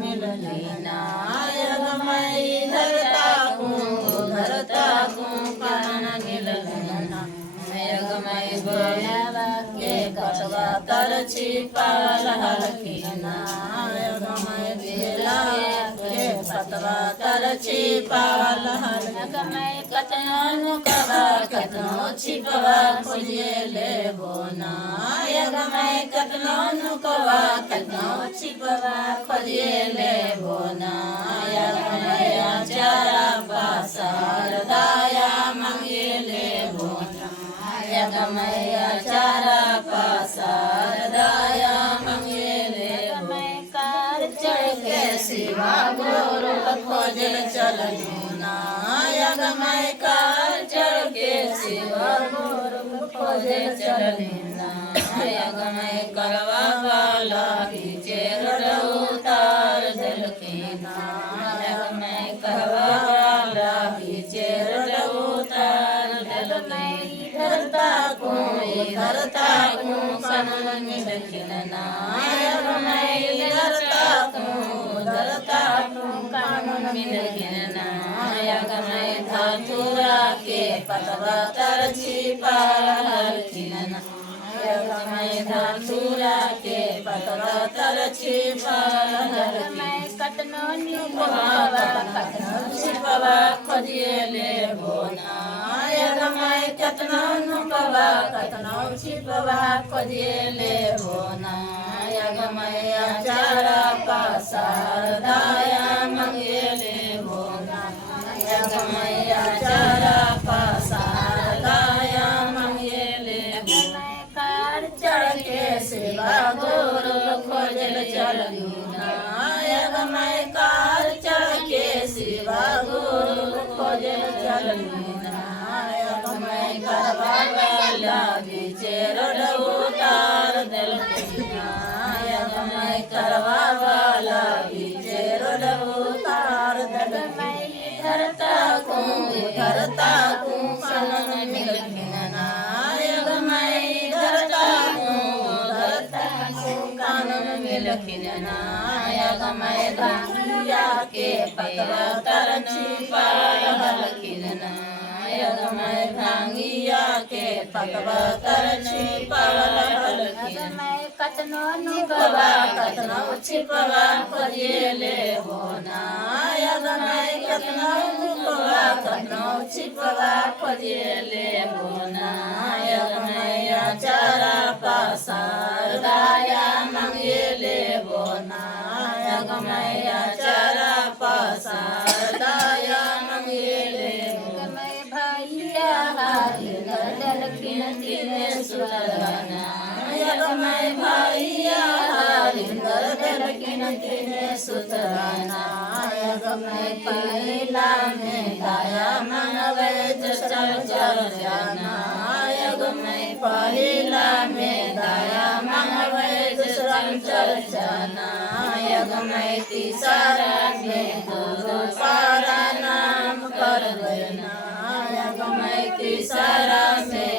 मिलना यगमय धरता को कान मिलना यगमय बोलावा के कटवा तर छिपाल हलकीना यगमय दिलावा के पतवा तर छिपाल हलकीना कतनो कवा कतनो छिपवा खोजिए ले बोना यगमय कतनो कवा कतनो छिपवा खोजिए ले बोना यगमय आचारा पासार दाया मांगे ले बोना यगमय आचारा पासार दाया मांगे ले यगमय कार चढ़ के शिवा गोरु खोजल चलना यगमय कार चढ़ के शिवा गोरु खोजल चलना यगमय करवा वाला पीछे उतार दिलकीना यगमय करवा वाला पीछे उतार दिलकीना धरता को कानून मिलना यगमय धरता को कानून मिलना यगमय धातुरा के पतवा तर छिपाल हलकीना यगमय धातुरा के पतवा तर छिपाल हलकीना कतनो छिपवा खोजिए ले बोना यगमय कतनो नुपवा कतनो छिपवा खोजिए ले बोना यगमय आचारा पासार दाया मांगे ले बोना यगमय आचारा पासार दाया मांगे ले बोना कार चढ़ के सेवा गोरु खोजल चलना यगमय कार चढ़ के सेवा गोरु खोजल चलना यगमय करवा वाला बीचे रोड उतार दिलकीना यगमय करवा वाला बीचे रोड उतार दिलकीना धरता को कानून मिलना यगमय धरता को कानून मिलना यगमय धागिया के पतवा तर छिपाल हलकीना यगमय भांगिया के पतवा तर छिपाल हलकीना कतनो नुपवा कतनो छिपवा खोजिए ले बोना यगमय कतनो नुपवा कतनो छिपवा खोजिए ले बोना यगमय आचारा पासार दाया मांगे ले बोना यगमय आचारा पासार दाया मांगे ले यगमय भैया हारी दलकिन तिने सुतराना यगमय भैया हारी दलकिन तिने सुतराना यगमय पहिला में दाया मांगवे चल जाना यगमय पहिला में दाया मांगवे चल जाना यगमय तीसरा में दो सारा नाम कर देना यगमय तीसरा में